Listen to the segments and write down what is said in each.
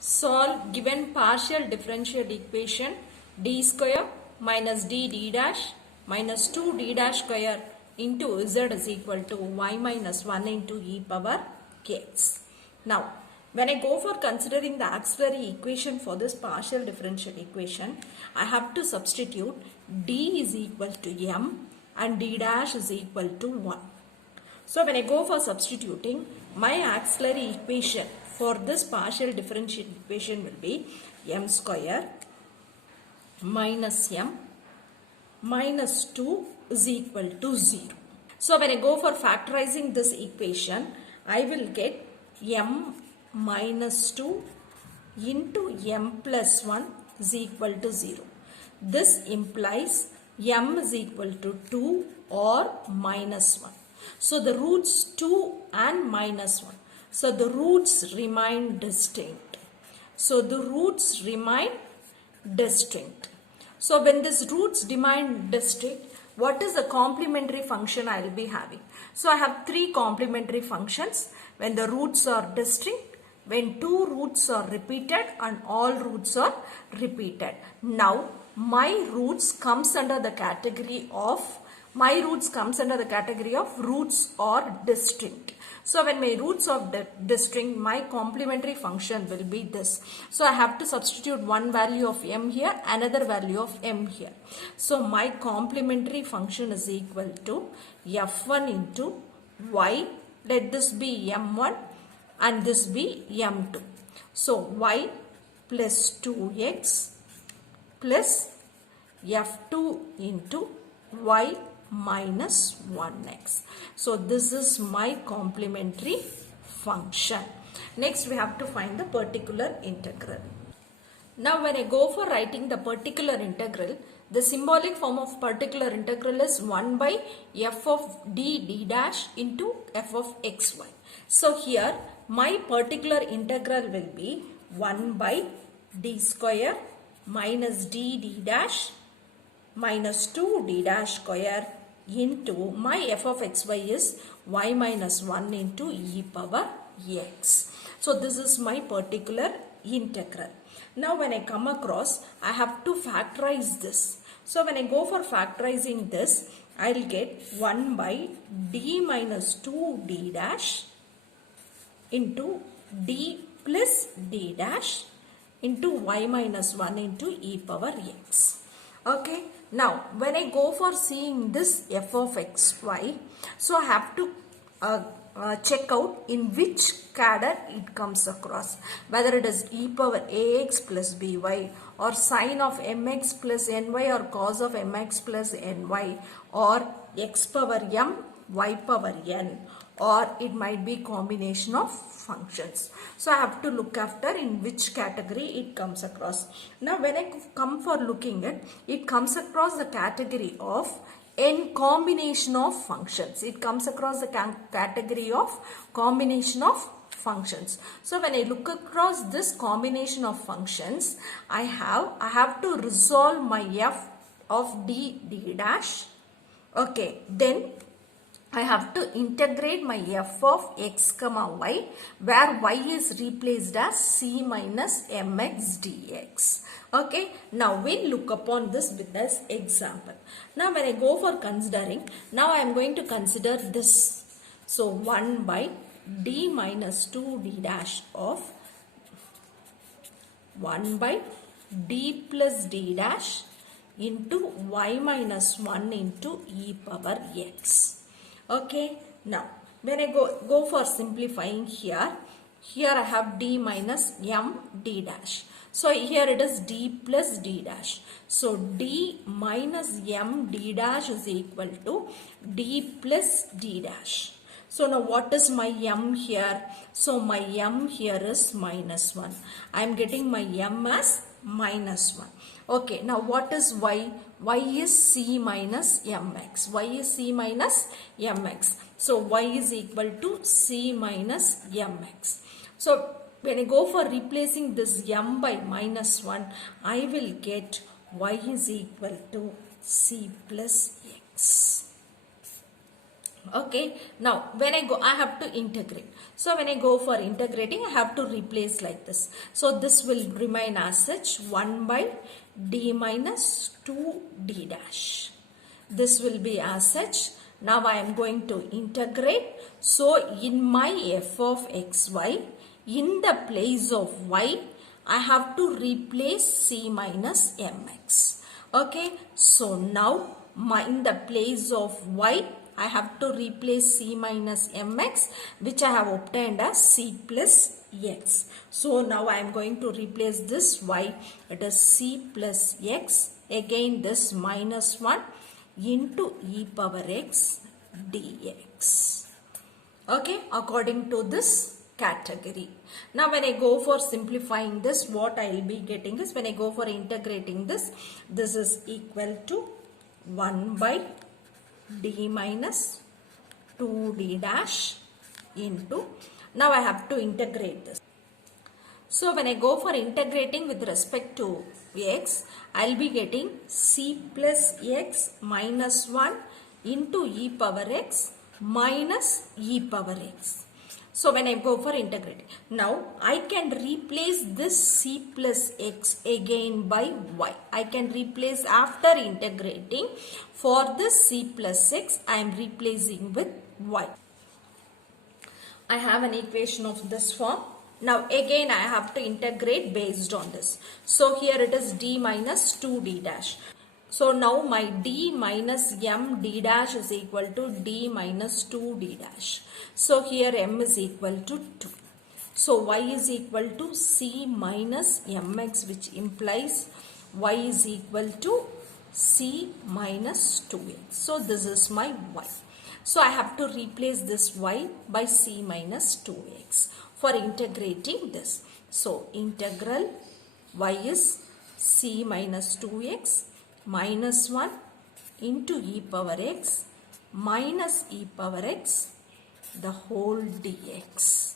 Solve given partial differential equation d square minus d dash minus 2d dash square into z is equal to y minus 1 into e power kx. Now, when I go for considering the auxiliary equation for this partial differential equation, I have to substitute d is equal to m and d dash is equal to 1. So when I go for substituting, my auxiliary equation for this partial differential equation will be m square minus m minus 2 is equal to 0. So when I go for factorizing this equation, I will get m minus 2 into m plus 1 is equal to 0. This implies m is equal to 2 or minus 1. So the roots 2 and minus 1. So the roots remain distinct. So the roots remain distinct. So when these roots remain distinct, what is the complementary function I will be having? So I have three complementary functions when the roots are distinct, when two roots are repeated and all roots are repeated. Now my roots comes under the category of roots are distinct. So when my roots are distinct, my complementary function will be this. So I have to substitute one value of m here, another value of m here. So my complementary function is equal to f1 into y. Let this be m1 and this be m2. So y plus 2x plus f2 into y minus 1x. So this is my complementary function. Next we have to find the particular integral. Now when I go for writing the particular integral, the symbolic form of particular integral is 1 by f of d dash into f of xy. So here my particular integral will be 1 by d square minus d dash minus 2d dash square into my f of xy is y minus 1 into e power x. So this is my particular integral. Now when I come across, I have to factorize this. So when I go for factorizing this, I will get 1 by d minus 2d dash into d plus d dash into y minus 1 into e power x. Okay, now when I go for seeing this f of xy, so I have to check out in which cadre it comes across, whether it is e power ax plus by or sine of mx plus ny or cos of mx plus ny or x power m y power n, or it might be combination of functions. So I have to look after in which category it comes across. Now when I come for looking at, it comes across the category of n combination of functions. It comes across the category of combination of functions. So when I look across this combination of functions, I have to resolve my f of d dash. Okay, then I have to integrate my f of x comma y, where y is replaced as c minus mx dx. Okay, now we'll look upon this with this example. Now when I go for considering, now I am going to consider this. So 1 by d minus 2d dash of 1 by d plus d dash into y minus 1 into e power x. Okay, now when I go for simplifying here I have d minus m d dash. So here it is d plus d dash. So d minus m d dash is equal to d plus d dash. So now what is my m here? So my m here is minus 1. I am getting my m as minus 1. Okay, now what is y? Y is c minus mx. Y is c minus mx. So y is equal to c minus mx. So when I go for replacing this m by minus 1, I will get y is equal to c plus x. Okay, now when I have to integrate. So when I go for integrating, I have to replace like this. So this will remain as such 1 by d minus 2d dash. This will be as such. Now I am going to integrate. So in my f of xy, in the place of y, I have to replace c minus mx. Okay, so now in the place of y, I have to replace c minus mx, which I have obtained as c plus x. So now I am going to replace this y, it is c plus x, again this minus 1 into e power x dx. Okay, according to this category. Now when I go for simplifying this, what I will be getting is, when I go for integrating this, this is equal to 1 by d minus 2d dash into, now I have to integrate this. So when I go for integrating with respect to x, I will be getting c plus x minus 1 into e power x minus e power x. So when I go for integrating, now I can replace this c plus x again by y. I can replace after integrating. For this c plus x, I am replacing with y. I have an equation of this form. Now again I have to integrate based on this. So here it is d minus 2d dash. So now my d minus m d dash is equal to d minus 2d dash. So here m is equal to 2. So y is equal to c minus mx, which implies y is equal to c minus 2x. So this is my y. So I have to replace this y by c minus 2x for integrating this. So integral y is c minus 2x minus 1 into e power x minus e power x the whole dx.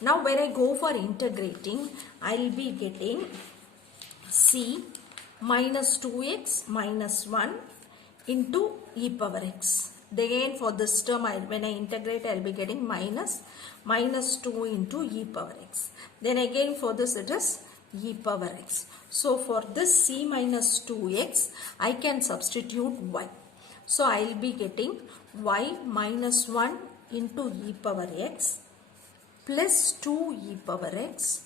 Now when I go for integrating, I will be getting c minus 2x minus 1 into e power x. Again for this term, when I integrate, I will be getting minus 2 into e power x. Then again for this it is e power x. So for this c minus 2x, I can substitute y. So I will be getting y minus 1 into e power x plus 2 e power x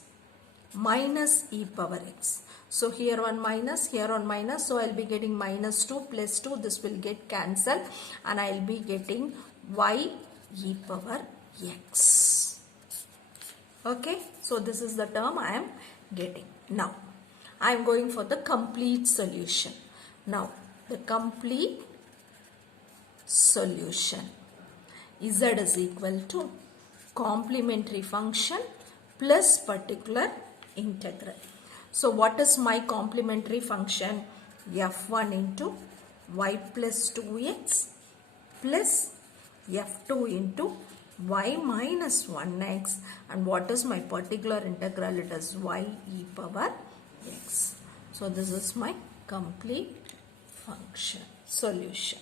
minus e power x. So here one minus, here one minus. So I will be getting minus 2 plus 2. This will get cancelled and I will be getting y e power x. Okay. So this is the term I am getting. Now I am going for the complete solution. Now the complete solution. Z is equal to complementary function plus particular integral. So what is my complementary function? f1 into y plus 2x plus f2 into y minus 1x, and what is my particular integral? It is y e power x. So this is my complete function solution.